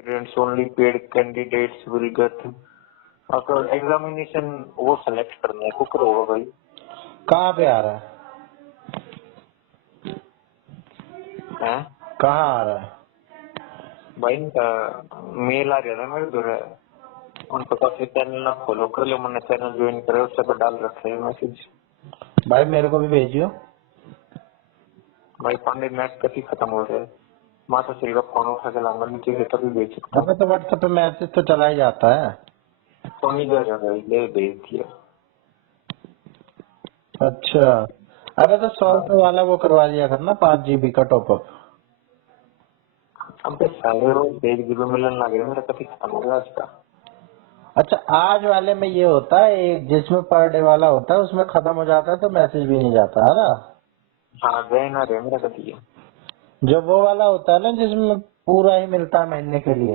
Students only paid candidates will get अगर examination वो select करना है कुकर होगा भाई। कहाँ पे आ रहा है? हैं कहाँ आ रहा है? भाई इनका मेल आ गया था मेरे घर, उनको काफी चैनल ना फॉलो कर लो, मैंने चैनल ज्वाइन करे उससे पर डाल रखे है मैसेज। भाई मेरे को भी भेजियो। भाई पांडे मैच कभी खत्म हो रहा है, माता श्री का फोन उठा के लाऊंगा नीचे से तभी भेज सकता हमें तो व्हाट्सएप पे मैसेज तो चला ही जाता है। तो नहीं जा रहा भाई, ले भेज दिया। अच्छा, अरे तो 100 वाला वो करवा लिया करना 5 GB का टॉपअप। अब सारे रोज 1 GB मिलने लग गए, मेरा कभी खत्म हो गया आज का। अच्छा, आज वाले में ये होता है एक जिसमें पर डे वाला होता है उसमें खत्म हो जाता है तो मैसेज भी नहीं जाता है ना। हाँ गए ना रे मेरा कभी। जो वो वाला होता है ना जिसमें पूरा ही मिलता है महीने के लिए,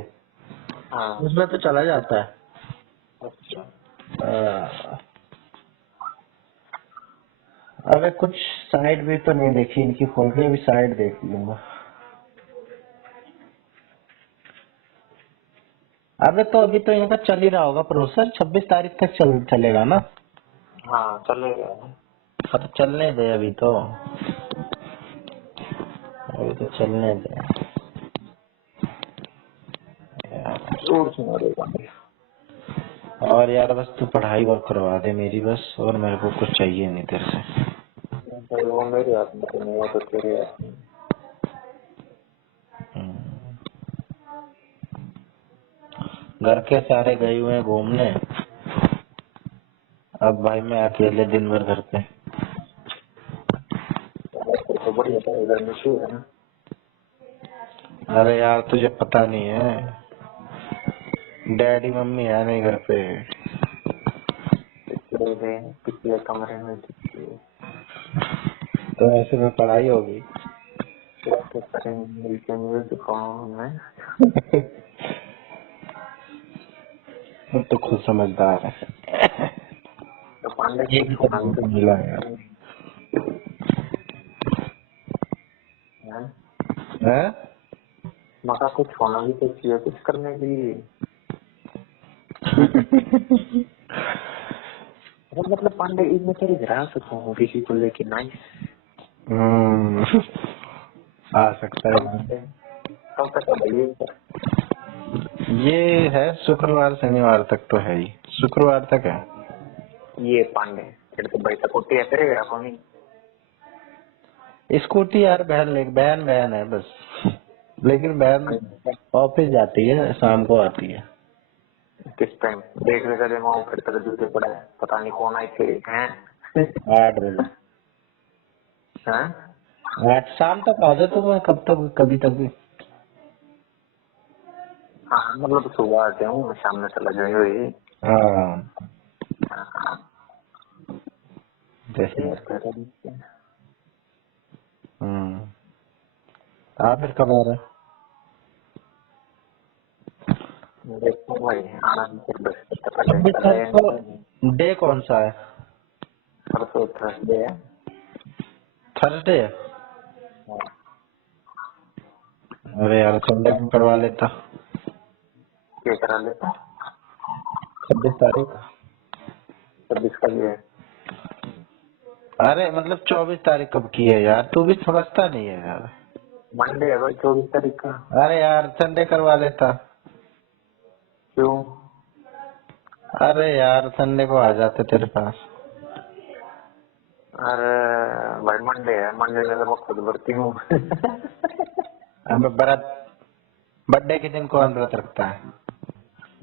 हाँ उसमें तो चला जाता है। अच्छा। हाँ। अबे कुछ साइड भी तो नहीं देखी इनकी, फोन पे भी साइड देख लूंगा। अबे तो अभी तो इनका चल ही रहा होगा प्रोसेस, 26 तारीख तक चलेगा ना। हाँ चलेगा। हाँ तो चलने दे अभी तो चलने दे जोर सुना देगा भाई। और यार बस तू पढ़ाई और करवा दे मेरी बस, और मेरे को कुछ चाहिए नहीं तेरे से। भाई वो मेरे हाथ में तो नहीं है, तो तेरे हाथ में। घर के सारे गए हुए हैं घूमने, अब भाई मैं अकेले दिन भर घर पे। तो बढ़िया था, इधर में शू है ना। अरे यार तुझे पता नहीं है, डैडी मम्मी है नहीं घर पे, पिछले कमरे में तो ऐसे में पढ़ाई होगी। मिलके मुझे दिखाऊं मैं। अब तो खुद समझदार है। तो पांडे ये कुछ भी होना तो भी तो मिला यार है। है? मका कुछ होना भी तो चाहिए कुछ करने के लिए। मतलब पांडे इनमें तेरी घरा सकता हूँ किसी को लेके नाइस। आ सकता है। कब तक है भाई ये है शुक्रवार शनिवार तक तो है ही, शुक्रवार तक है। ये पांडे फिर तो भाई तक उठी है तेरे घरा को नहीं। स्कूटी यार बहन बहन है बस, लेकिन बहन ऑफिस जाती है शाम को आती है। किस टाइम देख लेगा जब वहाँ फिर तक जूते पड़े हैं, पता नहीं कौन आए थे हैं। 8 बजे, हैं 8 शाम तक आ जाता मैं, कब तक कभी तक भी। हाँ मतलब सुबह आते हूँ शाम में चला जाएगा। हाँ जैसे। आप फिर कब आ रहे हैं? देखो भाई आना फिर 26 तारीख को डे कौन सा है? परसों थर्सडे है। थर्सडे है? अरे यार संडे को करवा लेता। क्या करा लेता 26 तारीख। 26 का भी है। अरे मतलब 24 तारीख कब की है यार, तू भी समझता नहीं है यार। मंडे है भाई 24 तारीख का। अरे यार संडे करवा लेता। क्यों? अरे यार संडे को आ जाते तेरे पास। अरे भाई मंडे है, मंडे में तो मैं खुद भरती हूँ। अब व्रत, बर्थडे के दिन कौन व्रत रखता है?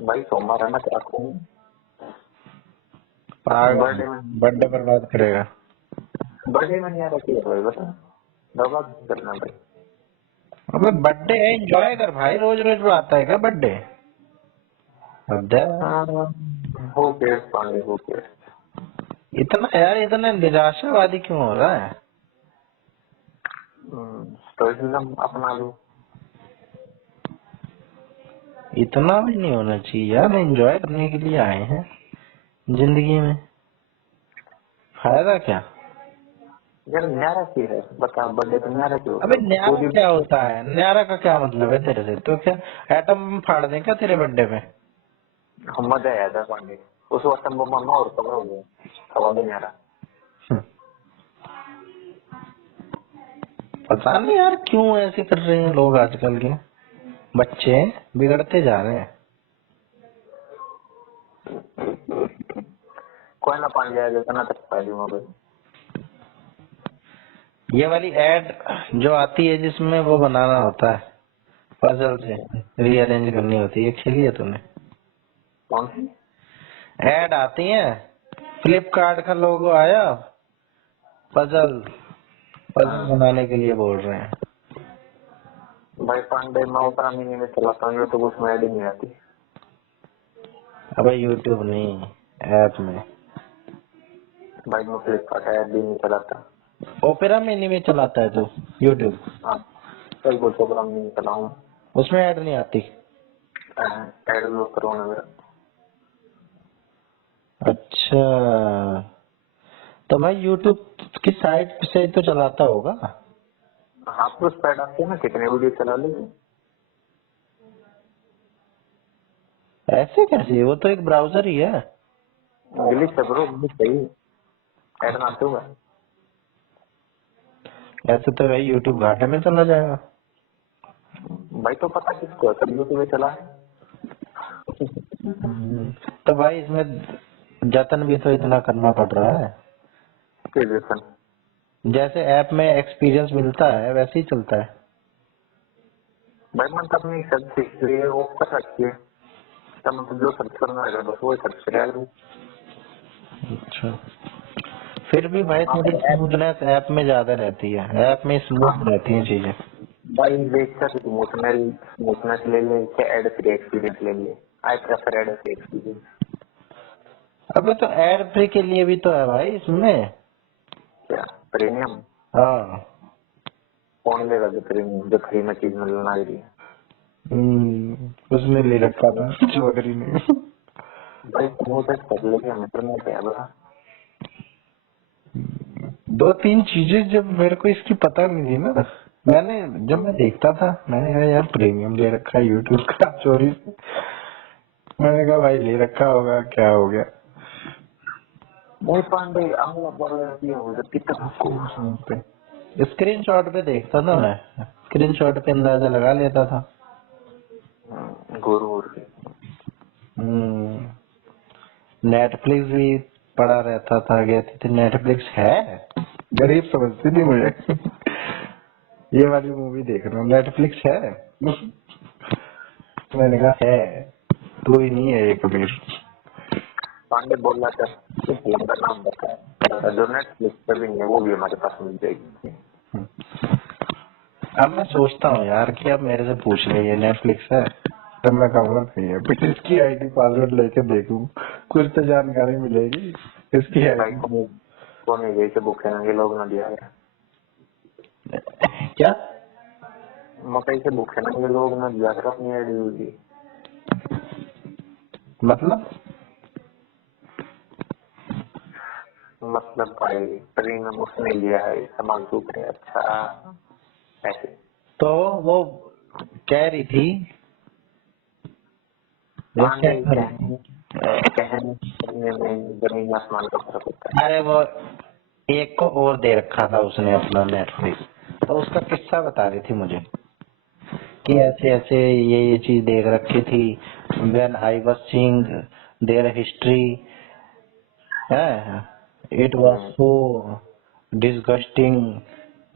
भाई सोमवार है ना क्या रखूँ? पागल, बर्थडे में बर्थडे बर्बाद करेगा। बर्थडे में नहीं आ रखी है भाई, बता बर्बाद करना भाई। अबे बर्थडे है, एंजॉय कर भाई, रोज रोज वो आता है क्या बर्थडे? हाँ हो गया पानी हो गया। इतना यार, इतना निराशावादी क्यों हो रहा है? तो एकदम अपना लो। इतना भी नहीं होना चाहिए यार, एंजॉय करने के लिए आए हैं जिंदगी में, फायदा क्या? यार न्यारा की है, बता बर्थडे तो न्यारा की अबे होगा न्यारा पूरी। क्या होता है? न्यारा का क्या मतलब है तेरे से? तो क्या एटम फाड़ दें क्या तेरे बर्थडे पे? हम मजा आया था पांडे, उस वक्त हम मम्मा और कमरा हो गया सवा में न्यारा। पता नहीं यार क्यों ऐसे कर रहे हैं लोग आजकल के बच्चे, बिगड़ते जा रहे हैं। कोई ना पांडे आया जितना तक पाई वहाँ पे। ये वाली एड जो आती है जिसमें वो बनाना होता है, पजल से रीअरेंज करनी होती है, खेली है तूने? कौन सी? एड आती है, फ्लिपकार्ट का लोगो आया, पजल पजल हाँ बनाने के लिए बोल रहे हैं। भाई पांडे, मैं उतना महीने में चलाता हूँ यूट्यूब, उसमें एड ही नहीं आती। अबे यूट्यूब नहीं, ऐप में। भाई मैं फ्लिपकार्ट ऐप भी नहीं चलाता। ओपेरा मिनी में चलाता है तू यूट्यूब? हाँ कल को प्रोग्राम नहीं चलाऊँ, उसमें ऐड नहीं आती? ऐड लोग करवाना मेरा। अच्छा, तो भाई यूट्यूब की साइट से तो चलाता होगा। हाँ तो उस पर आते हैं ना, कितने वीडियो चला लीजिए। ऐसे कैसे? वो तो एक ब्राउजर ही है। इंग्लिश है ब्रो, इंग्लिश सही ऐड ना आते होगा। ऐसे तो भाई यूट्यूब घाटे में चला जाएगा। भाई तो पता किसको है, सब यूट्यूब में चला है। तो भाई इसमें जतन भी तो इतना करना पड़ रहा है। फिर देखो, जैसे ऐप में एक्सपीरियंस मिलता है वैसे ही चलता है। भाई मैं तो अपनी सर्च सीख रही है वो कर रखी है, तब मतलब जो सर्च करना है बस वो सर्च करेगा। अच्छा, फिर भी भाई हाँ थोड़ी भाई ऐप, स्मूथनेस ऐप में ज्यादा रहती है, ऐप में स्मूथ हाँ रहती है चीजें। भाई देखता कि इमोशनल ले ले क्या एड फ्री एक्सपीरियंस ले ले। I prefer ad free experience. अबे तो एड फ्री के लिए भी तो है भाई इसमें। क्या प्रीमियम? हाँ। कौन लेगा जो प्रीमियम, जो फ्री में चीज मिलना ही है। उसने ले रखा था चौधरी ने। भाई वो तो कर लेके हमें करना क्या बता। दो तीन चीजें जब मेरे को इसकी पता नहीं थी ना, मैंने जब मैं देखता था मैंने कहा यार प्रीमियम ले रखा है यूट्यूब का चोरी से। मैंने कहा भाई ले रखा होगा, क्या हो गया। भाई पांडे आमला पर ये हो जाती तब को। स्क्रीन शॉट पे देखता था मैं, स्क्रीन शॉट पे अंदाजा लगा लेता था। गुरु के नेटफ्लिक्स भी पड़ा रहता था, कहती थी नेटफ्लिक्स है, गरीब समझती थी मुझे। ये वाली मूवी देख रहा हूँ, नेटफ्लिक्स है। मैंने कहा है, तू ही नहीं है एक अमीर। पांडे बोल रहा था कि फिल्म का नाम बताया, जो नेटफ्लिक्स पे भी नहीं है वो भी हमारे पास मिल जाएगी। अब मैं सोचता हूँ यार कि अब मेरे से पूछ ले ये नेटफ्लिक्स है, तब मैं कहूँगा नहीं है, फिर इसकी आईडी पासवर्ड लेके देखूँ, कुछ तो जानकारी मिलेगी इसकी भाई आईडी। कौन है जैसे बुक है लोग ना दिया है। क्या मकई से भूखे ना ये लोग ना दिया कर अपनी आईडी होगी। मतलब? मतलब भाई प्रीमियम उसने लिया है, सामान सूख है अच्छा ऐसे। तो वो कह रही थी, वो क्या पांडे कर रही थी? कहने करने में जमीन आसमान का फर्क होता है। अरे वो एक को और दे रखा था उसने अपना नेटफ्लिक्स, तो उसका किस्सा बता रही थी मुझे कि ऐसे ऐसे ये चीज देख रखी थी, when I was seeing there history, it was hmm, so disgusting,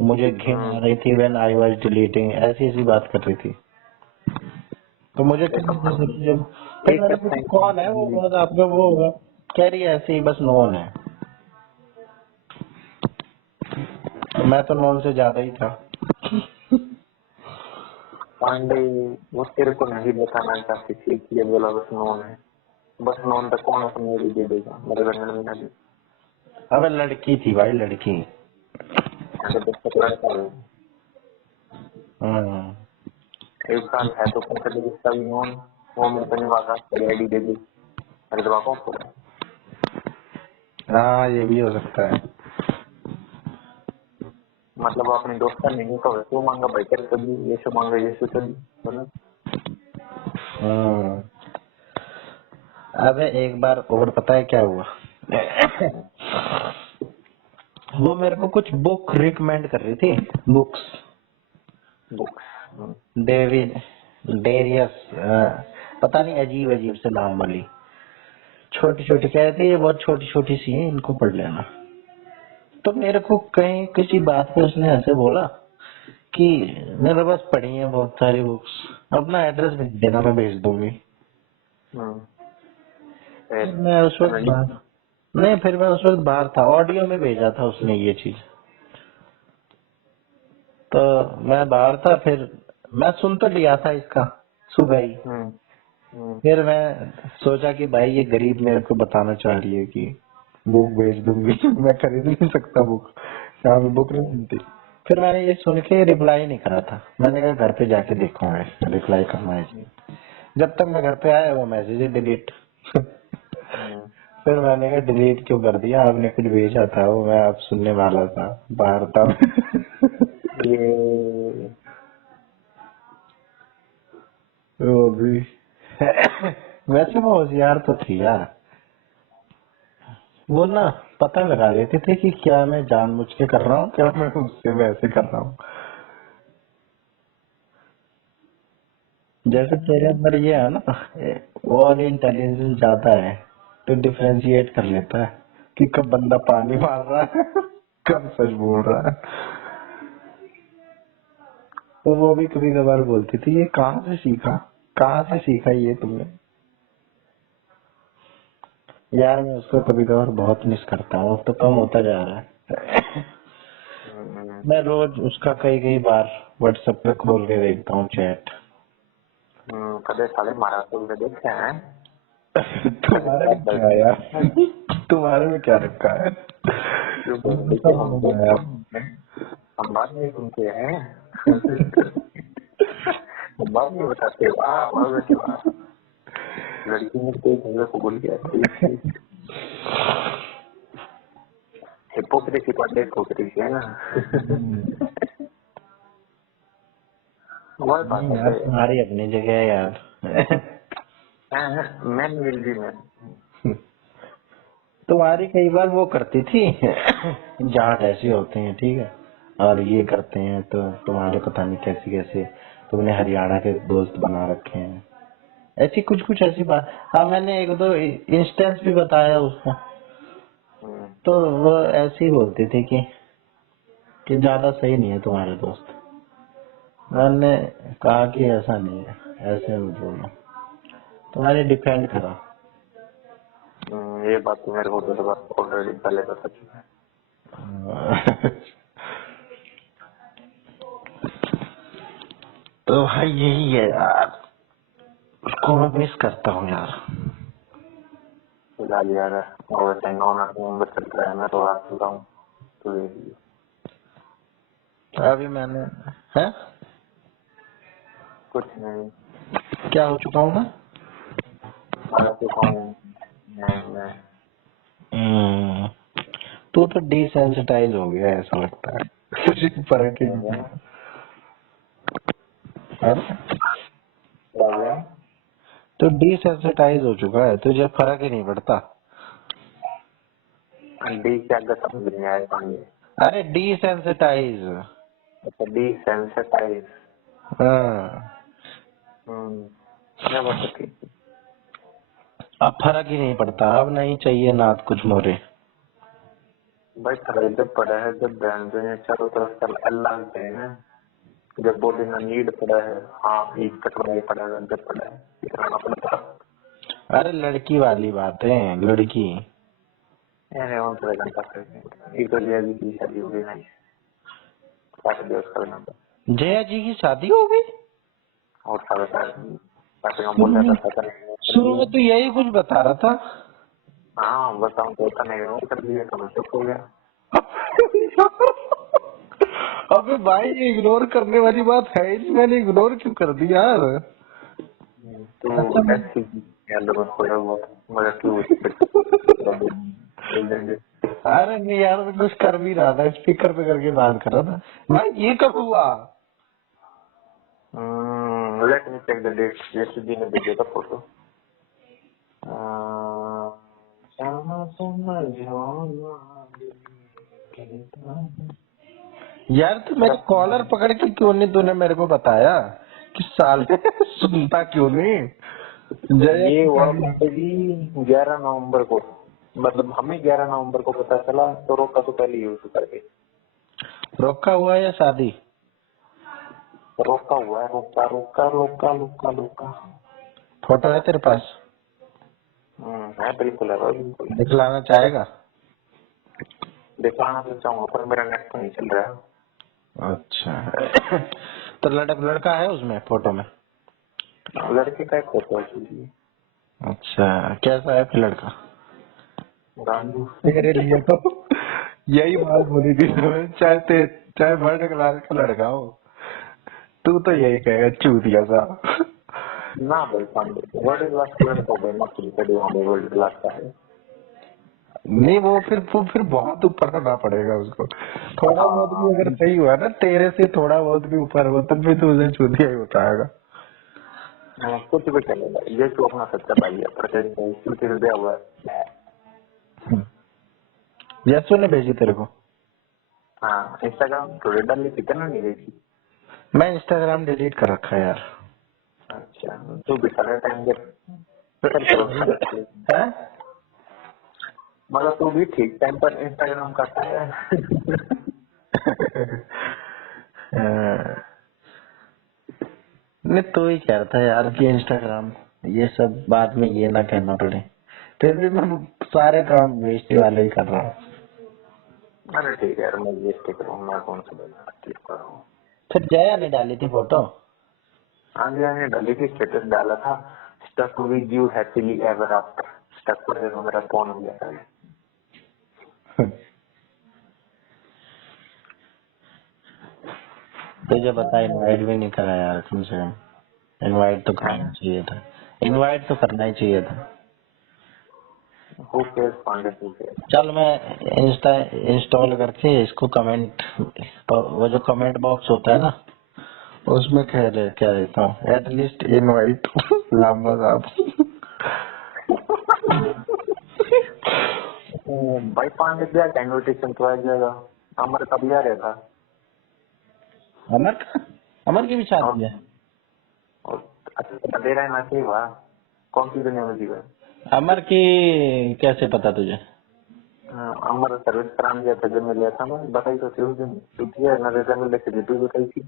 मुझे घिन आ हम्म, रही थी व्हेन आई वाज डिलीटिंग, ऐसी ऐसी बात कर रही थी। तो मुझे देखो जब फिर एक मैंने पूछा कौन है वो, बहुत आपका वो होगा, कह रही है ऐसे ही बस नॉन है। तो मैं तो नॉन से ज्यादा ही था। पांडे वो तेरे को नहीं बताना चाहती थी कि ये बोला बस नॉन है, बस नॉन तक कौन अपनी आईडी दे देगा मेरे रंगन में ना। अबे लड़की थी भाई, लड़की। अगर 10 लड़का है हम्म। 1 साल है तो कौन सा जिसका भी नॉन वो मेरे को निवासा आईडी दे दी। अरे दवा कौन। हाँ ये भी हो सकता है। मतलब अपने दोस्त नहीं तो वैसे मांगा भाई तेरे को भी ये सब मांगा ये सब बोला। हम्म। अबे एक बार और पता है क्या हुआ? वो मेरे को कुछ बुक रिकमेंड कर रही थी, बुक्स। बुक्स। डेविड डेरियस, पता नहीं अजीब अजीब से नाम वाली, छोटी छोटी कह रही थी ये बहुत छोटी छोटी सी है, इनको पढ़ लेना। तो मेरे को कहीं किसी बात पे उसने ऐसे बोला कि मेरे पास पढ़ी है बहुत सारी बुक्स, अपना एड्रेस भेज देना मैं भेज दूंगी। फिर मैं उस वक्त बाहर नहीं, फिर मैं उस वक्त बाहर था, ऑडियो में भेजा था उसने ये चीज, तो मैं बाहर था, फिर मैं सुन तो लिया था इसका सुबह ही। फिर मैं सोचा कि भाई ये गरीब मेरे को बताना चाह रही है कि बुक भेज दूंगी। मैं खरीद नहीं सकता बुक, यहाँ पे बुक नहीं मिलती। फिर मैंने ये सुन के रिप्लाई नहीं करा था, मैंने कहा घर पे जाके देखूंगा रिप्लाई करना है। जब तक मैं घर पे आया वो मैसेज ही डिलीट। फिर मैंने कहा डिलीट क्यों कर दिया, आपने कुछ भेजा था वो मैं आप सुनने वाला था, बाहर था। ये वो भी वैसे वो होशियार तो थी यार, वो ना पता लगा लेते थे कि क्या मैं जानबूझ के कर रहा हूँ, क्या मैं उससे वैसे कर रहा हूँ। जैसे तेरे अंदर ये है ना, वो और इंटेलिजेंस ज्यादा है, तो डिफरेंशिएट कर लेता है कि कब बंदा पानी मार रहा है, कब सच बोल रहा है। तो वो भी कभी कभार बोलती थी ये कहाँ से सीखा ये तुमने। यार मैं उसको कभी कभार बहुत मिस करता हूँ, अब तो कम होता जा रहा है। मैं रोज उसका कई बार व्हाट्सएप पे खोल के देखता हूँ चैट। कदे साले मारा तो देखे हैं। तुम्हारे में क्या है यार, तुम्हारे में क्या रखा है? हम बात नहीं सुनते हैं। हम बात नहीं बताते। लड़की ने तो झगड़ा को बोल गया हिपोक्रेसी पर हिपोक्रेसी है ना। बहुत बात है यार तुम्हारी अपनी जगह है यार। मैं मिल भी मैं तुम्हारी कई बार वो करती थी, जाट ऐसे होते हैं ठीक है, और ये करते हैं, तो तुम्हारे पता नहीं कैसे कैसे तुमने हरियाणा के दोस्त बना रखे हैं, ऐसी कुछ ऐसी बात। हाँ मैंने एक दो इंस्टेंस भी बताया उसको, तो वो ऐसे ही बोलती थी कि ज्यादा सही नहीं है तुम्हारे दोस्त। मैंने कहा कि ऐसा नहीं है, ऐसे मत बोलो, तुम्हारे डिफेंड करा। ये बात तो मेरे को तो ऑलरेडी पहले पता चला है। तो भाई यही है यार, उसको मैं मिस करता हूँ यार। फिलहाल यार और नवंबर चल रहा है, मैं तो आ चुका हूँ तो अभी मैंने है कुछ नहीं क्या हो चुका हूँ मैं? आ चुका हूँ मैं तू तो डिसेंसिटाइज हो गया ऐसा लगता है, कुछ फर्क ही नहीं है ना? तो डिसेंसिटाइज हो चुका है, तुझे फर्क ही नहीं पड़ता। डी क्या समझ नहीं आया पानी। अरे डिसेंसिटाइज, अच्छा डिसेंसिटाइज। हाँ क्या बात है। अब फर्क ही नहीं पड़ता, अब नहीं चाहिए नाथ कुछ मोरे। भाई खरीद पड़ा है जब ब्रांड में चारों तरफ से अल्लाह है, जब बॉडी में नीड पड़ा है, हाँ ईद कटवाई पड़ा है, जब पड़ा है इतना पड़ा। अरे लड़की वाली बात है, लड़की अरे उन तरह घंटा एक तो जया जी की शादी हो गई नहीं, काट दिया उसका नाम जया जी की शादी हो गई। और सारा सारा बोल रहा था शुरू में तो यही कुछ बता रहा था। हाँ बताऊँ तो नहीं कर दिया तो चुप हो गया। अबे भाई ये इग्नोर करने वाली बात है ही नहीं, मैंने इग्नोर क्यों कर दिया यार? तो ऐसी लोगों को मगर क्यों अरे नहीं यार, मैं कुछ कर भी रहा था, स्पीकर पे करके बात कर रहा था। भाई ये कब हुआ? Let me check the date. Yashu ji ने भेजा था फोटो। यार तो मेरे कॉलर पकड़ के क्यों नहीं तूने मेरे को बताया कि साले सुनता क्यों नहीं? ये हुआ जय पांडे जी 11 नवंबर को, मतलब हमें 11 नवंबर को पता चला, तो रोका तो पहले ही हो चुका है। रोका हुआ या शादी? रोका हुआ है, रोका रोका रोका रोका रोका। फोटो है तेरे पास? है बिल्कुल है भाई, बिल्कुल दिखलाना चाहेगा? दिखाना तो चाहूंगा पर मेरा नेट तो नहीं चल रहा है। अच्छा तो लड़का है उसमें फोटो में? लड़के का एक फोटो है जी। अच्छा कैसा है फिर लड़का? गांडू। तेरे लिए तो यही बात बोली थी तुम्हें, चाहे वर्ल्ड क्लास का लड़का हो, तू तो यही कहेगा चूतिया सा। ना भाई पांडे, वर्ल्ड क्लास का लड़का हो गए, मत वर्ल्ड क्लास का है। नहीं वो फिर बहुत ऊपर करना पड़ेगा उसको। थोड़ा बहुत भी अगर सही हुआ ना, तेरे से थोड़ा बहुत भी ऊपर हुआ, तब भी तू उसे चूतिया ही बताएगा। कुछ भी चलेगा, ये तो अपना सच्चा भाई है, पर दिया हुआ है। यशु ने भेजी तेरे को? हाँ, इंस्टाग्राम थोड़ी डाली थी ना, नहीं देखी। मैं इंस्टाग्राम डिलीट कर रखा है यार। अच्छा, तू भी सारे टाइम जब है? मगर तू भी ठीक टाइम पर इंस्टाग्राम करता है। नहीं तू ही कह रहा था यार कि इंस्टाग्राम ये सब बाद में ये ना कहना पड़े, फिर भी मैं सारे काम बेचने वाले ही कर रहा हूँ। अरे ठीक है यार, मैं ये करूँ, मैं कौन सा क्लिक कर रहा हूँ। फिर जया ने डाली थी फोटो? हाँ जी, मैंने डाली थी, स्टेटस डाला था, stuck with you happily ever after. Stuck पर देखो मेरा फोन हो गया था। तुझे बता, इनवाइट भी नहीं करा यार, कम से कम इनवाइट तो करना चाहिए था, इनवाइट तो करना ही चाहिए था। Who cares, Pandey, who cares? चल मैं इंस्टॉल करके इसको कमेंट, वो जो कमेंट बॉक्स होता है ना, उसमें क्या देता हूँ, एटलीस्ट इनवाइट लामा साहब। भाई पांडे दिया का इन्विटेशन तो आ जाएगा। अमर कब आ रहा था? अमर की भी शादी है? अच्छा दे रहा है ना, सही हुआ। कौन सी दुनिया में जीवा? अमर की कैसे पता तुझे? अमर सर्विस कराने गया था, जब मैं गया था ना, बताई तो थी उस दिन, छुट्टी है नरेगा में लेके जीतू बताई थी।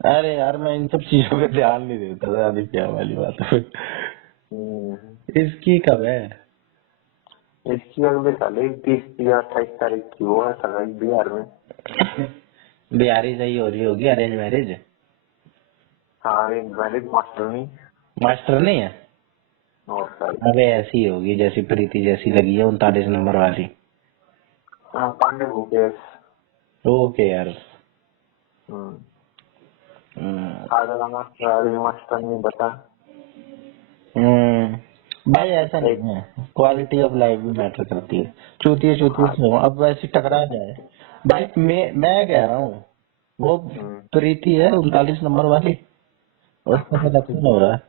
अरे यार मैं इन सब चीजों पे ध्यान नहीं देता, शादी क्या वाली बात है। इसकी कब है? इसकी अगले साल 30 या 28 तारीख की वो है सगाई बिहार में। बिहारी सही हो रही होगी, अरेंज मैरिज? हाँ, अरेंज मैरिज, मास्टर नहीं। मास्टर नहीं है? और सारी अबे ऐसी होगी जैसी प्रीति जैसी लगी है, 39 नंबर वाली। पांडे भूपेश। ओके यार। आगरा मास्टर, आगे मास्टर नहीं बता। भाई ऐसा नहीं है, क्वालिटी ऑफ लाइफ भी मैटर करती है। चूतिए से अब वैसे टकरा जाए भाई, मैं कह रहा हूँ वो प्रीति है 39 नंबर वाली, उसका पता कौन हो रहा है?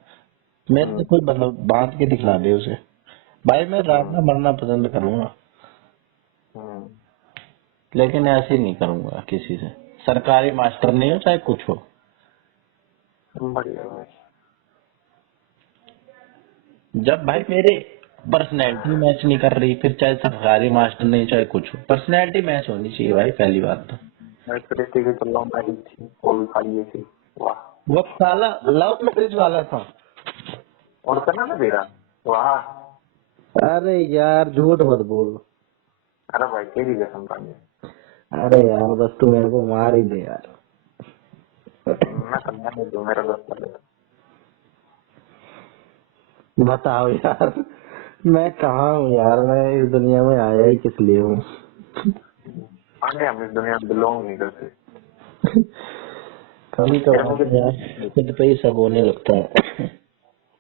मेरे से कोई मतलब बांध के दिखला दे उसे, भाई मैं रात में मरना पसंद करूंगा, लेकिन ऐसे नहीं करूंगा किसी से। सरकारी मास्टर नहीं हो चाहे कुछ हो। बढ़िया। जब भाई मेरे पर्सनैलिटी मैच नहीं कर रही, फिर चाहे सरकारी मास्टर नहीं चाहे कुछ हो, पर्सनैलिटी मैच होनी चाहिए भाई, पहली बात तो। मैं प्रीति की तो लव मैरिज थी, वो भी खाई थी। वाह। वो साला लव मैरिज वाला था? और करना ना तेरा। वाह। अरे यार झूठ मत बोल। अरे भाई तेरी कसम पानी। अरे यार बस तू मेरे को मार ही दे यार। मैं समझा नहीं दूं, मेरा दोस्त वाले। बताओ यार, मैं कहाँ हूँ यार, मैं इस दुनिया में आया ही किस लिए हूँ? पांडे हम इस दुनिया में बिलोंग नहीं करते। कभी कभार यार खुद पे ही सब होने लगता है।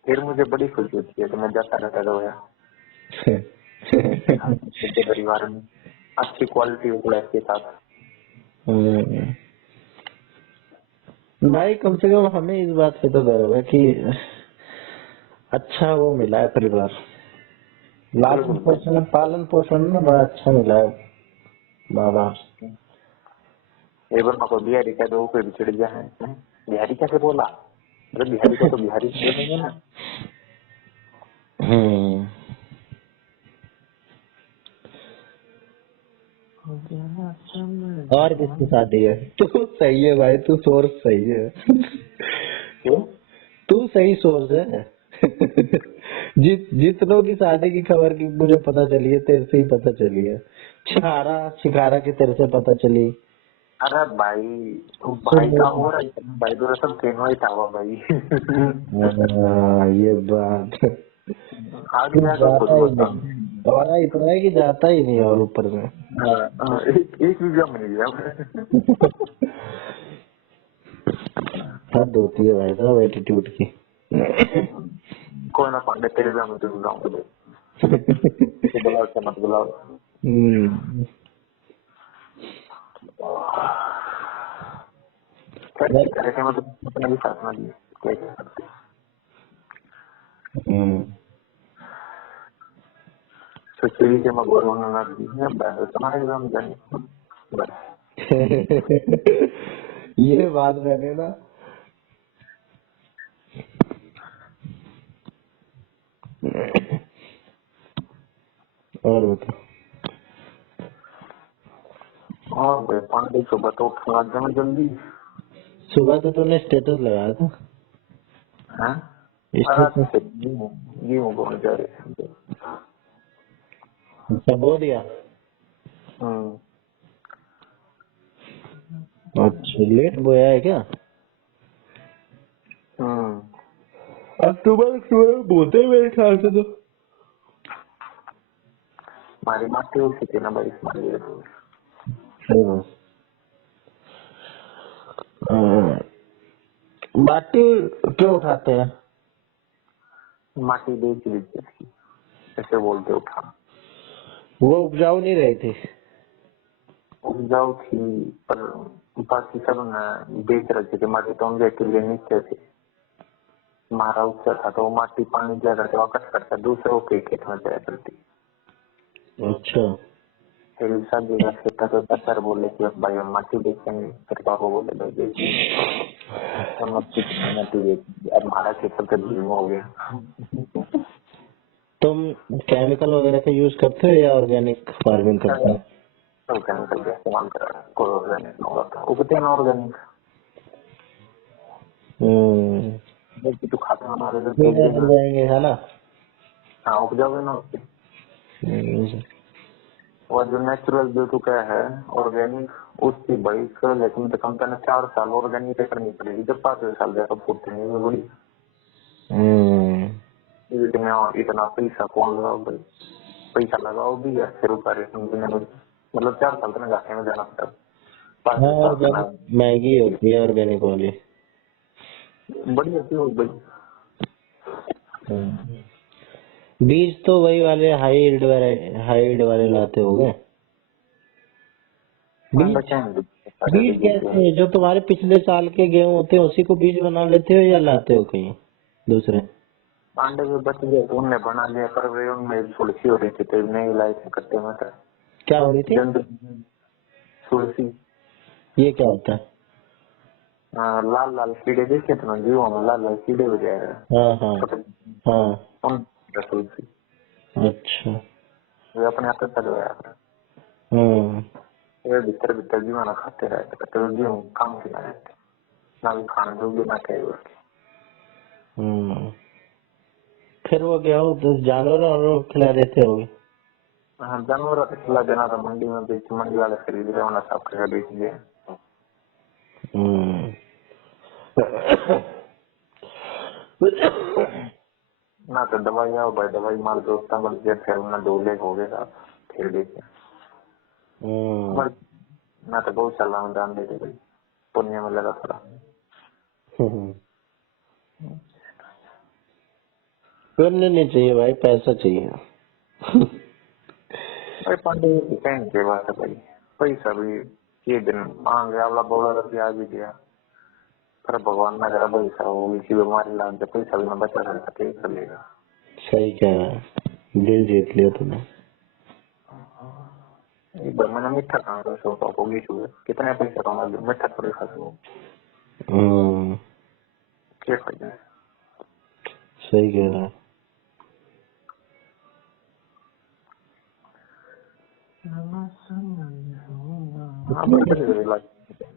फिर मुझे बड़ी खुशी होती है कि मैं जाता रहता रोया परिवार में। अच्छी क्वालिटी हो ब्लैक के साथ। भाई कम से कम हमें इस बात पे तो गर्व है कि अच्छा वो मिला है परिवार, पालन पोषण ना बड़ा अच्छा मिला है बाबा। एक बार को बिहारी कह दो कोई बिछड़ जाए, बिहारी कैसे बोला, अरे बिहारी को तो बिहारी बोलेंगे ना। और किसकी शादी है? तू सही है भाई, तू सोर्स सही है। क्यों? तू सही सोर्स है। जितनों की शादी की खबर की मुझे पता चली है तेरे से ही पता चली है। शिकारा की तेरे से पता चली। अरे भाई भाई का हो रहा है भाई, तो सब तीनों ही था वो भाई। ये बात आगे जाकर खुद जाता ही बता। नहीं, और इतना है कि जाता ही नहीं और ऊपर में। एक भी जम नहीं गया। हद होती है भाई साहब एटीट्यूड की। कोई ना पांडे तेरे भी मैं तुझे बुलाऊंगा, तो बुलाओ से मत बुलाओ। कैसे मतलब अपने भी साथ में कैसे करते, सुशील के मैं बोलूँ ना तुम्हारे एग्जाम जाने बस। ये बात मैंने ना और बता। और पांडे सुबह तो उठूंगा एकदम जल्दी। सुबह तो तूने स्टेटस लगाया था। हाँ स्टेटस ये हूँ बहुत जा रहे। अच्छा बोल दिया। अच्छा लेट बोया है क्या? अक्टूबर अक्टूबर बोलते हैं मेरे ख्याल से तो। हमारी माटी उठी थी ना भाई, माटी क्यों उठाते हैं? माटी बेच ली थी इसकी, ऐसे बोलते उठा। वो उपजाऊ नहीं रही थी। उपजाऊ थी पर बाकी सब न बेच रखे थे माटी, तो उनके के लिए नीचे थे। हमारा ऊंचा था तो वो माटी पानी दिया करते वापस करता दूसरों के खेत में जाया करती। अच्छा फिर शादी का खेत था तो सर बोले कि अब भाई हम माटी बेचेंगे, फिर पापा बोले भाई बेचिए, तो माटी बेच। अब हमारा खेत तो धीमा हो गया। तुम केमिकल वगैरह का यूज करते हो या ऑर्गेनिक फार्मिंग करते हो? सब केमिकल का इस्तेमाल कर रहा है, कोई ऑर्गेनिक नहीं होता, उगते ना ऑर्गेनिक। जबकि तो खाता हमारे तो जाएंगे है ना। हाँ उपजाओगे ना उससे। और जो नेचुरल जो तू क्या है ऑर्गेनिक उसकी बड़ी कर, लेकिन तो कम करना 4 साल ऑर्गेनिक करनी पड़ेगी, जब 5 साल जाकर फूटते नहीं बड़ी। इतना पैसा कौन लगाओ भाई, पैसा लगाओ भी या फिर ऊपर मतलब 4 साल तक घाटे में जाना पड़ता है। 5 साल महंगी होती है ऑर्गेनिक वाली। बड़ी होती है भाई। बीज तो वही वाले हाइड वाले लाते होगे। बीज कैसे जो तुम्हारे पिछले साल के गेहूं होते हैं उसी को बीज बना लेते हो या लाते हो कहीं दूसरे? पांडे में बच गए तो उनने बना लिया, पर वे उनमें तुलसी हो रही थी तो नहीं लाई थे कट्टे में। क्या हो रही थी? तुलसी। ये क्या होता है? लाल लाल कीड़े देखे थे ना जीवों में, लाल लाल कीड़े हो जाए। हाँ तुलसी अच्छा वे अपने आप तक गया, वे भीतर भीतर जीवन खाते रहते तो जीव काम के ना भी खाने जो भी ना कहे। फिर वो गेहूं तो जानवर और खिला देते होगे। हाँ जानवर तो खिला देना था, मंडी में बेच, मंडी वाले खरीद रहे होना सब करके बेच दिए। ना तो दवाई आओ भाई, दवाई मार दोस्ता बन गया फिर ना डोले हो गए फिर बेचे। ना तो बहुत साल में दान देते भाई, पुण्य में लगा थोड़ा। करने नहीं चाहिए भाई, पैसा चाहिए। भाई पांडे की कहीं की बात है भाई। पैसा भी ये दिन मांग गया वाला बोला रुपया आ भी गया, पर भगवान ना करा पैसा हो इसी बीमारी लाग जाए, पैसा भी ना बचा रहता तो चलेगा। सही कह रहा है, दिल जीत लिया तूने। एक बार मैंने मीठा खाना था, सौ होगी शुगर, कितने पैसा कमा लिया मीठा थोड़ी खा लो, क्या फायदा है। सही कह रहा है।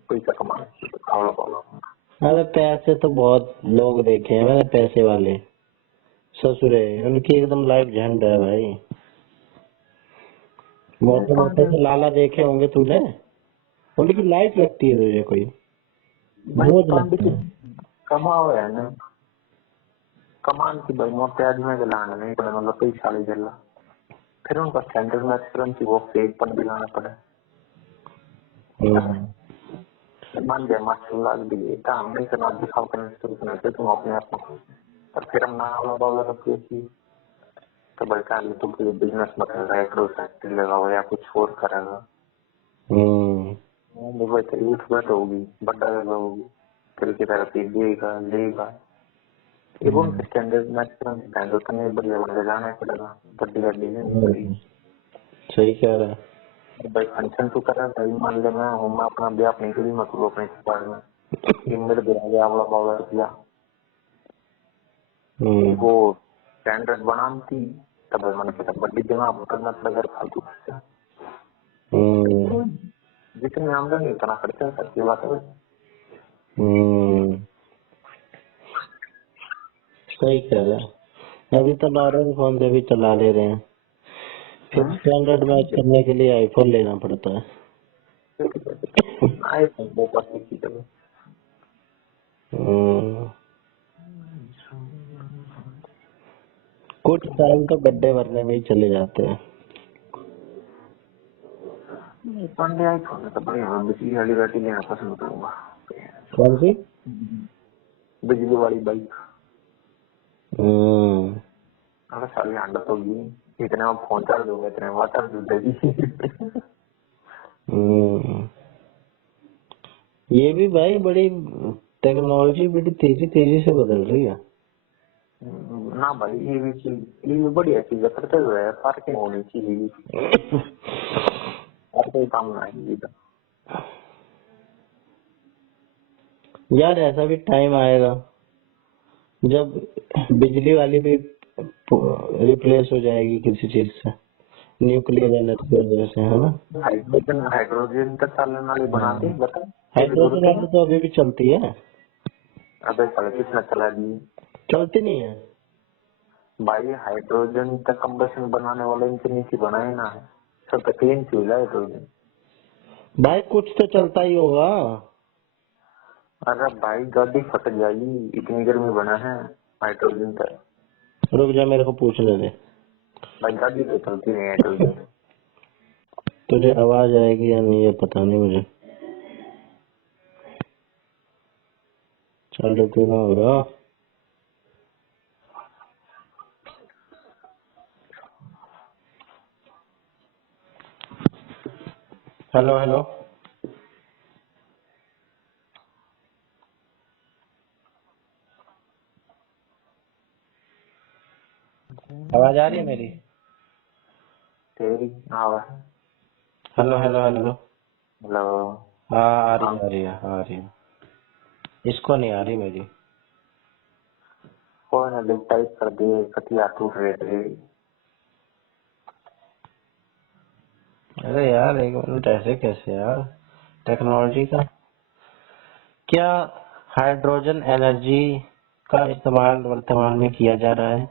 पैसा कमाना खाओ पाओ। अरे पैसे तो बहुत लोग देखे हैं मैंने, पैसे वाले ससुरे, उनकी एकदम लाइफ झंड है भाई। मोटे मोटे से लाला देखे होंगे तूने, उनकी लाइफ लगती है तुझे कोई बोझ लगता है। कमाओ है ना, कमान की भाई मोटे आदमी के लाना नहीं पड़े, मतलब पैसा ले जला, फिर उनका सेंटर में तुरंत वो फेक पर दिलाना पड़े। मान गया माशाल्लाह दिए काम नहीं करना, दिखाओ करने शुरू करना चाहिए तुम अपने आप को, और फिर हम नाला बावला रखिए कि तो बल्कि आगे तुम कोई बिजनेस मत लगाए, फैक्ट्री लगाओ या कुछ और करेगा। भाई तेरी उठ बैठ होगी, बड़ा जगह होगी, फिर की तरह देगा लेगा, ये उनके स्टैंडर्ड मैच करना है, तो नहीं बढ़िया बढ़िया जाना पड़ेगा, बड़ी गाड़ी लेनी पड़ेगी। सही कह रहा है भाई फंक्शन तो कर रहा था, मान ले मैं हूँ, मैं अपना ब्याह अपने के लिए मतलब अपने बारे में ये मेरे ब्याह गया वाला बावला किया, वो स्टैंडर्ड बनाती तब मैंने पता बड़ी जगह करना पड़ेगा फालतू से, जितनी आमदनी उतना खर्चा करती बात है। सही कह रहा है। अभी तो नॉर्मल फोन से भी चला ले रहे हैं, फिर स्टैंडर्ड मैच करने के लिए आईफोन लेना पड़ता है। आईफोन वो पास की चलो कुछ टाइम तो गड्ढे भरने में ही चले जाते हैं। पांडे आईफोन तो बढ़िया, बिजली वाली गाड़ी लेना पसंद करूंगा। कौन सी? बिजली वाली बाइक। अगर सारी आंडत होगी, इतने में फोन चार्ज होगा, इतने वाटर देगी। ये भी भाई बड़ी टेक्नोलॉजी बड़ी तेजी तेजी से बदल रही है ना भाई, ये भी चीज, ये भी बढ़िया चीज है, करते हुए पार्किंग होनी चाहिए, और कोई काम नहीं है। यार ऐसा भी टाइम आएगा जब बिजली वाली भी रिप्लेस हो जाएगी किसी चीज से, न्यूक्लियर एनर्जी की वजह से, है ना। हाइड्रोजन का चलने वाली बनाती बता, हाइड्रोजन वाली तो अभी भी चलती है। अबे साले किसने चला दी? चलती नहीं है भाई, हाइड्रोजन का कंबशन बनाने वाले इनके नीचे बनाए ना, सब तो क्लीन फ्यूल है हाइड्रोजन। भाई कुछ तो चलता ही होगा। अरे भाई गाड़ी फट जाएगी, इतनी गर्मी बना है हाइड्रोजन का। रुक जा, मेरे को पूछने दे। भाई गाड़ी तो चलती नहीं हाइड्रोजन। तुझे आवाज आएगी या नहीं ये पता नहीं मुझे। चल तो ना हो रहा। हेलो हेलो, आवाज आ रही है मेरी? तेरी आवाज। Hello hello hello hello. हाँ आ रही है आ रही है। इसको नहीं आ रही मेरी। कोई ना टाइप कर दिए, कटिया टूट रहे थे। अरे यार एक मिनट, ऐसे कैसे यार, टेक्नोलॉजी का क्या हाइड्रोजन एनर्जी का इस्तेमाल वर्तमान में किया जा रहा है?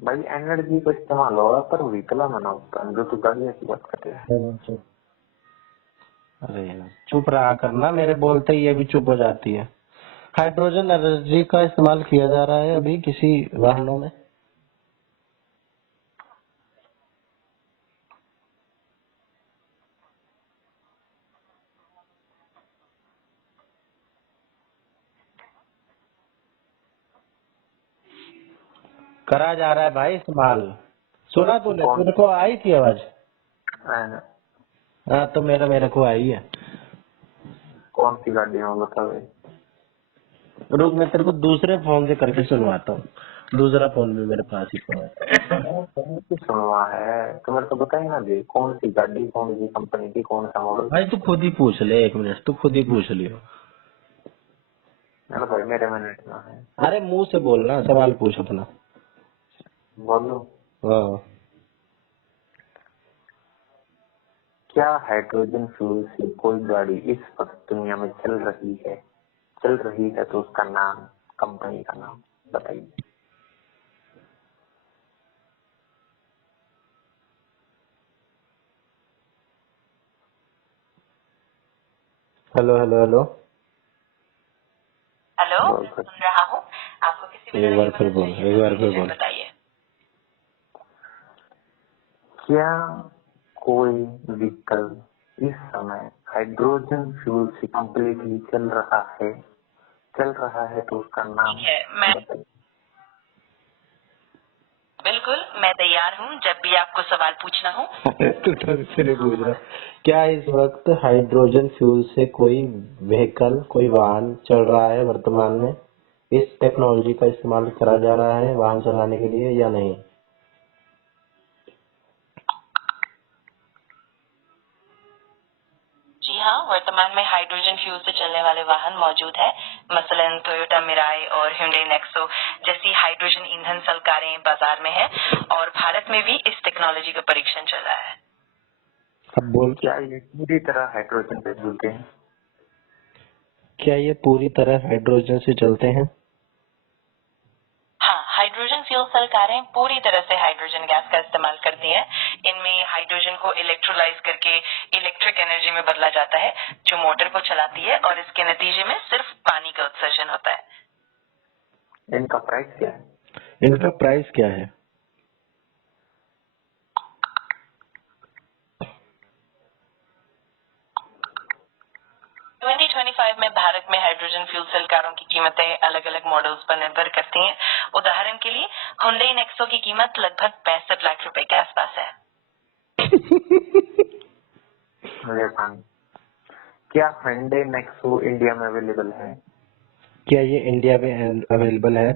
भाई एनर्जी को इस्तेमाल होगा पर व्हीकल मना होता है, जो तू गाड़िया की बात कर रहे हैं। अरे यार चुप रहा करना, मेरे बोलते ही ये भी चुप हो जाती है। हाइड्रोजन एनर्जी का इस्तेमाल किया जा रहा है अभी किसी वाहनों में। करा जा रहा है भाई इस्तेमाल। सुना तूने? कौन? तेरे को आई थी आवाज? है। हाँ तो मेरे को आई है। कौन सी गाड़ी में बता भाई। रुक मैं तेरे को दूसरे फोन से करके सुनवाता हूँ, दूसरा फोन भी मेरे पास ही पड़ा है। सुनवा है तो मेरे को बताई ना दे, कौन सी गाड़ी, कौन सी कंपनी की, कौन सा मॉडल। भाई तू खुद ही पूछ ले, 1 मिनट तू खुद ही पूछ लियो। मेरे भाई मेरे मिनट में है। अरे मुंह से बोलना, सवाल पूछ अपना। बोलो। हाँ। क्या हाइड्रोजन फ्यूल से कोई गाड़ी इस वक्त दुनिया में चल रही है तो उसका नाम, कंपनी का नाम बताइए। Hello hello hello. हेलो, बोल मैं सकते। सुन रहा हूँ। आपको किसी भी एक तरह बार की फिर मदद बोल, चाहिए एक तो बार फिर बेझिझक बोल। बताइए। क्या कोई व्हीकल इस समय हाइड्रोजन फ्यूल से कंप्लीटली चल रहा है तो उसका नाम ठीक है, मैं बताइए। बिल्कुल मैं तैयार हूँ जब भी आपको सवाल पूछना हो। तू ढंग से नहीं पूछ रहा। क्या इस वक्त हाइड्रोजन फ्यूल से कोई व्हीकल, कोई वाहन चल रहा है वर्तमान में? इस टेक्नोलॉजी का इस्तेमाल करा जा रहा है वाहन चलाने के लिए या नहीं? जी हाँ, वर्तमान में हाइड्रोजन फ्यूल से चलने वाले वाहन मौजूद है। मसलन टोयोटा मिराई और hyundai नेक्सो जैसी हाइड्रोजन ईंधन सल कारें बाजार में है और भारत में भी इस टेक्नोलॉजी का परीक्षण चल रहा है। अब बोल। क्या ये पूरी तरह हाइड्रोजन पे चलते हैं? क्या ये पूरी तरह हाइड्रोजन से चलते हैं? हाँ, हाइड्रोजन फ्यूल सेल कारें पूरी तरह से हाइड्रोजन गैस का इस्तेमाल करती हैं। इनमें हाइड्रोजन को इलेक्ट्रोलाइज करके इलेक्ट्रिक एनर्जी में बदला जाता है, जो मोटर को चलाती है और इसके नतीजे में सिर्फ पानी का उत्सर्जन होता है। इनका प्राइस क्या है? इनका प्राइस क्या है? 2025 में भारत में हाइड्रोजन फ्यूल सेल कारों की कीमतें अलग अलग मॉडल्स पर निर्भर करती हैं। उदाहरण के लिए Hyundai नेक्सो की कीमत लगभग 65 लाख रुपए के आसपास है। क्या Hyundai नेक्सो इंडिया में अवेलेबल है? क्या ये इंडिया में अवेलेबल है?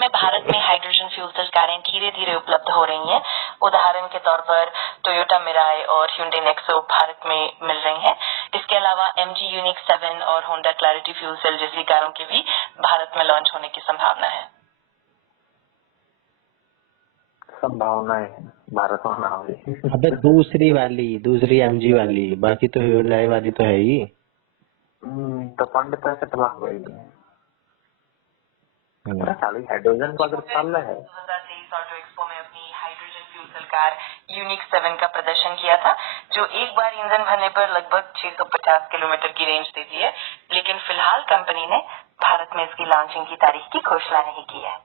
में भारत में हाइड्रोजन फ्यूल सेल कारें धीरे धीरे उपलब्ध हो रही हैं। उदाहरण के तौर पर टोयोटा मिराई और Hyundai नेक्सो भारत में मिल रही हैं। इसके अलावा MG यूनिक 7 और होंडा क्लैरिटी फ्यूल सेल जैसी कारों की भी भारत में लॉन्च होने की संभावना है। संभावनाएं है भारत में ना हो। अबे दूसरी MG वाली, बाकी तो Hyundai वाली तो है ही। तो 65 लाख भाई खाली हाइड्रोजन को अगर चल रहा है। 2023 ऑटो एक्सपो में अपनी hydrogen fuel cell car unique 7 का प्रदर्शन किया था, जो एक बार ईंधन भरने पर लगभग 650 किलोमीटर की रेंज देती है। लेकिन फिलहाल कंपनी ने भारत में इसकी लॉन्चिंग की तारीख की घोषणा नहीं की है।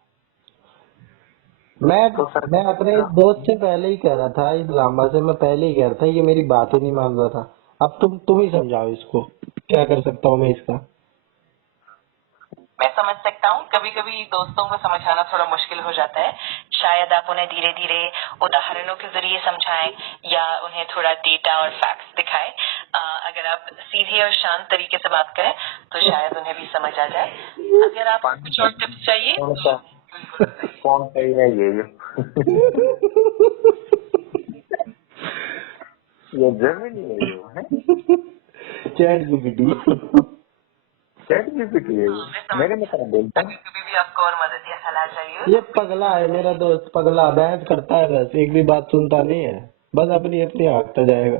मैं अपने इस दोस्त से पहले ही कह रहा था, इस लांबा से मैं पहले ही कह रहा था, ये मेरी बात ही नहीं मान रहा था। अब तुम ही समझाओ इसको, क्या कर सकता हूँ मैं इसका? मैं समझ सकता हूँ, कभी कभी दोस्तों को समझाना थोड़ा मुश्किल हो जाता है। शायद आप उन्हें धीरे धीरे उदाहरणों के जरिए समझाएं या उन्हें थोड़ा डेटा और फैक्ट्स दिखाएं। अगर आप सीधे और शांत तरीके से बात करें तो शायद उन्हें भी समझ आ जाए। अगर आपको कुछ और टिप्स चाहिए कौन सा है ये जर्मनी है ये है चैट जीपीटी। चैट जीपीटी है ये मेरे में तरह बोलता है। कभी भी आपको और मदद या सलाह चाहिए ये पगला है मेरा दोस्त, पगला बहस करता है, बस एक भी बात सुनता नहीं है, बस अपनी अपनी हाँकता जाएगा।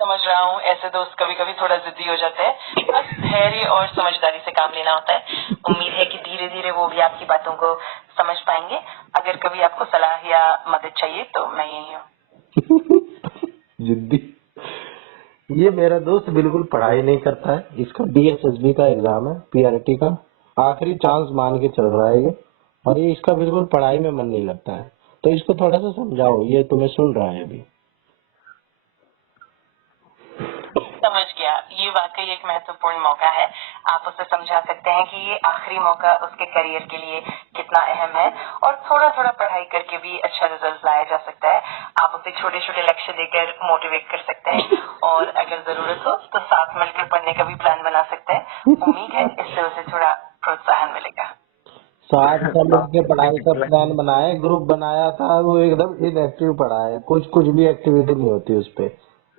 समझ रहा हूँ, ऐसे दोस्त कभी कभी थोड़ा जिद्दी हो जाते हैं। बस धैर्य और समझदारी से काम लेना होता है। उम्मीद है कि धीरे धीरे वो भी आपकी बातों को समझ पाएंगे। अगर कभी आपको सलाह या मदद चाहिए तो मैं यही हूँ। जिद्दी। ये मेरा दोस्त बिल्कुल पढ़ाई नहीं करता है, इसका DSSB का एग्जाम है, PRT का आखिरी चांस मान के चल रहा है ये, और ये इसका बिल्कुल पढ़ाई में मन नहीं लगता है। तो इसको थोड़ा सा समझाओ, ये तुम्हें सुन रहा है अभी। समझ समझ गया। ये वाकई एक महत्वपूर्ण मौका है। आप उसे समझा सकते हैं कि ये आखिरी मौका उसके करियर के लिए कितना अहम है और थोड़ा थोड़ा पढ़ाई करके भी अच्छा रिजल्ट लाया जा सकता है। आप उसे छोटे छोटे लक्ष्य देकर मोटिवेट कर सकते हैं और अगर जरूरत हो तो साथ मिलकर पढ़ने का भी प्लान बना सकते हैं। उम्मीद है इससे उसे थोड़ा प्रोत्साहन मिलेगा। साथ का मिलके पढ़ाई का प्लान बनाए, ग्रुप बनाया था, वो एकदम इनएक्टिव पड़ा है। कुछ भी एक्टिविटी नहीं होती उस पे,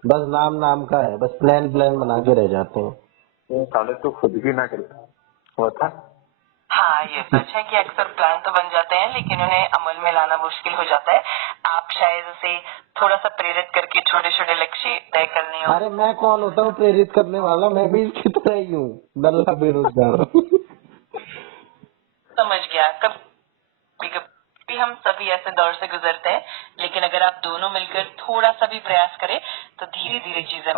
बस नाम का है, बस प्लान बना के रह जाते हैं। साले तो खुद भी ना करता हुआ था। हाँ, ये सच है कि अक्सर प्लान तो बन जाते हैं लेकिन उन्हें अमल में लाना मुश्किल हो जाता है। आप शायद उसे थोड़ा सा प्रेरित करके छोटे छोटे लक्ष्य तय करने और अरे मैं कौन होता हूँ प्रेरित करने वाला? मैं भी इसकी तरह ही हूँ, नल्ला बेरोजगार। समझ गया। कभी हम सभी ऐसे दौर से गुजरते हैं, लेकिन अगर आप दोनों मिलकर थोड़ा सा भी प्रयास करें तो धीरे धीरे चीजें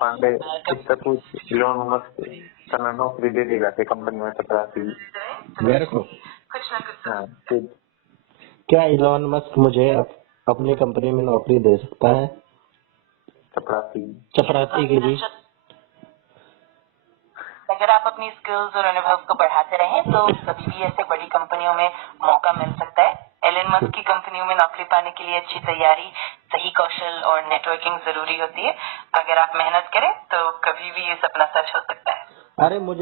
पांडे इससे कुछ इलोन मस्क का नौकरी दे देगा कि कंपनी में चपरासी मेरे को कुछ ना कुछ। हाँ, फिर क्या इलॉन मस्क मुझे अपनी कंपनी में नौकरी दे सकता है? चपरासी के लिए। अगर आप अपनी स्किल्स और अनुभव को बढ़ाते रहें तो कभी भी ऐसे बड़ी कंपनियों में मौका मिल सकता है। एलन मस्क की कंपनियों में नौकरी पाने के लिए अच्छी तैयारी, सही कौशल और नेटवर्किंग जरूरी होती है। अगर आप मेहनत करें तो कभी भी ये सपना सच हो सकता है। अरे मुझे